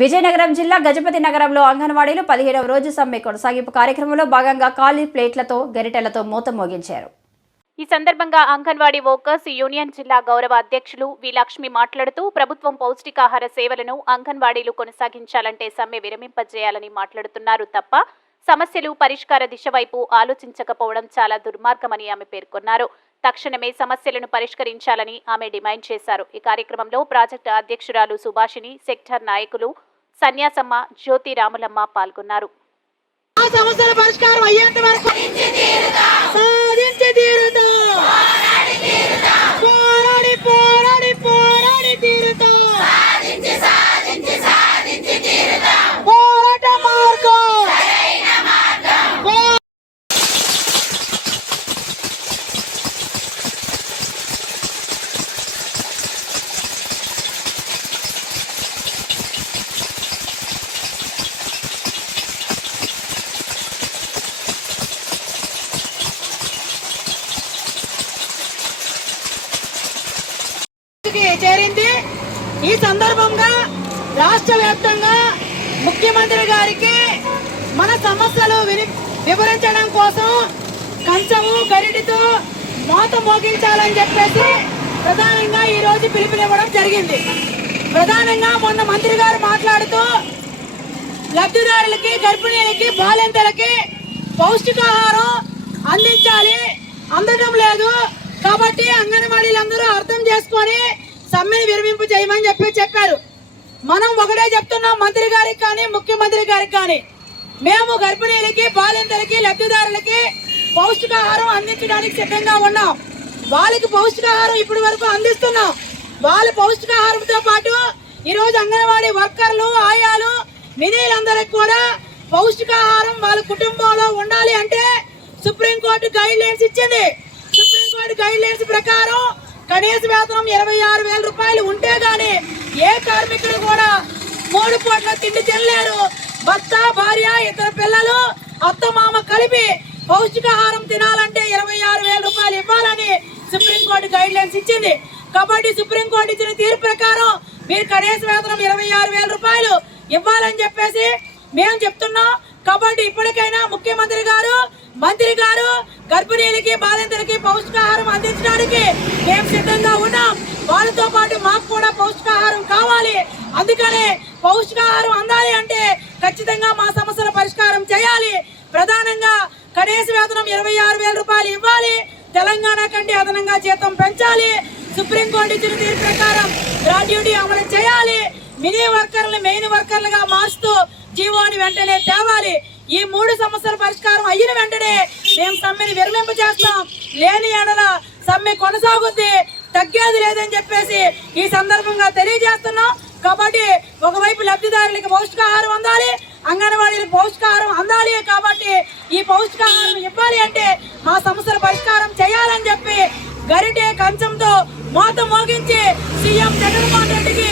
విజయనగరం జిల్లా గజపతి నగరంలో అంగన్వాడీలు పదిహేడవ రోజు సమ్మె కొనసాగింపు కార్యక్రమంలో భాగంగా ఖాళీ ప్లేట్లతో గరిటెలతో మూత మోగించారు. ఈ సందర్భంగా అంగన్వాడీ వర్కర్స్ యూనియన్ జిల్లా గౌరవ అధ్యక్షులు వి లక్ష్మి మాట్లాడుతూ ప్రభుత్వం పౌష్టికాహార సేవలను అంగన్వాడీలు కొనసాగించాలంటే సమ్మె విరమింపజేయాలని మాట్లాడుతున్నారు తప్ప సమస్యలు పరిష్కార దిశ వైపు ఆలోచించకపోవడం చాలా దుర్మార్గమని ఆమె పేర్కొన్నారు. తక్షణమే సమస్యలను పరిష్కరించాలని ఆమె డిమాండ్ చేశారు. ఈ కార్యక్రమంలో ప్రాజెక్టు అధ్యక్షురాలు సుభాషిణి సెక్టర్ నాయకులు సన్యాసమ్మ జ్యోతి రాములమ్మ పాల్గొన్నారు. ఆ సమస్యల పరిష్కారం అయ్యేంత వరకు చేరింది. ఈ సందర్భంగా రాష్ట్ర వ్యాప్తంగా ముఖ్యమంత్రి గారికి మన సమస్యలు విని- వివరించడం కోసం కంచము గరిటితో మోత మోగించాలని చెప్పేసి ప్రధానంగా ఈ రోజు పిలుపునివ్వడం జరిగింది. ప్రధానంగా మొన్న మంత్రి గారు మాట్లాడుతూ లబ్ధిదారులకి గర్భిణీలకి బాలింతలకి పౌష్టికాహారం అందించాలి. అందడం లేదు. కాబట్టి అంగన్వాడీలందరూ అర్థం చేసుకొని సమ్మెని విరమింపు చేయమని చెప్పి చెప్పారు. మనం ఒకటే చెప్తున్నాం మంత్రి గారికి కానీ ముఖ్యమంత్రి గారికి కానీ. మేము గర్భిణీలకి బాలింతలకి లబ్ధిదారులకి పౌష్టికాహారం అందించడానికి సిద్ధంగా ఉన్నాం. వాళ్ళకి పౌష్టికాహారం ఇప్పటి వరకు అందిస్తున్నాం. వాళ్ళ పౌష్టికాహారంతో పాటు ఈరోజు అంగన్వాడీ వర్కర్లు ఆయాలు మినీలందరికి కూడా పౌష్టికాహారం వాళ్ళ కుటుంబంలో ఉండాలి అంటే సుప్రీంకోర్టు గైడ్ లైన్స్ ఇచ్చింది. సుప్రీంకోర్టు గైడ్ లైన్స్ ప్రకారం కనీస వేతనం ఇరవై ఆరు వేల రూపాయలు ఉంటే గానీ ఏ కార్మికుడు కూడా మూడు పూట్ల తిండి తినలేరు. భర్త భార్య ఇద్దరు పిల్లలు అత్త మామ కలిపి పౌష్టికాహారం తినాలంటే ఇరవై ఆరు వేల రూపాయలు ఇవ్వాలని సుప్రీంకోర్టు గైడ్ లైన్స్ ఇచ్చింది. కాబట్టి సుప్రీంకోర్టు ఇచ్చిన తీర్పు ప్రకారం మీరు కనీస వేతనం ఇరవై ఆరు వేల రూపాయలు ఇవ్వాలని చెప్పేసి మేము చెప్తున్నాం. కాబట్టి ఇప్పటికైనా ముఖ్యమంత్రి గారు మంత్రి గారు గర్భిణీలకి బాలింతలకి పౌష్టికాహారం అందించడానికి మేము సిద్ధంగా ఉన్నాం. వాళ్ళతో పాటు మాకు కూడా పౌష్టికాహారం కావాలి. అందుకనే పౌష్టికాహారం అందాలి అంటే ఖచ్చితంగా మా సమస్యల పరిష్కారం చేయాలి. ప్రధానంగా కనీస వేతనం ఇరవై ఆరు వేల రూపాయలు ఇవ్వాలి. తెలంగాణ కంటే అదనంగా జీతం పెంచాలి. సుప్రీంకోర్టు ఇచ్చిన తీర్పు ప్రకారం గ్రాడ్యుటీ అమలు చేయాలి. మినీ వర్కర్లు మెయిన్ వర్కర్లుగా మార్చుతూ జీవోని వెంటనే తేవాలి. ఈ మూడు సమస్యల పరిష్కారం అయిన వెంటనే మేము సమ్మెని విరమింప చేస్తాం. లేని ఎడల సమ్మె కొనసాగుద్ది. తగ్గేది లేదని చెప్పేసి ఈ సందర్భంగా తెలియజేస్తున్నాం. కాబట్టి ఒకవైపు లబ్ధిదారులకి పౌష్టికాహారం అందాలి అంగన్వాడీలకు పౌష్టికాహారం అందాలి కాబట్టి ఈ పౌష్టికాహారం ఇవ్వాలి అంటే మా సమస్యల పరిష్కారం చేయాలని చెప్పి గరిటే కంచంతో మోత మోగించి సీఎం జగన్మోహన్ రెడ్డికి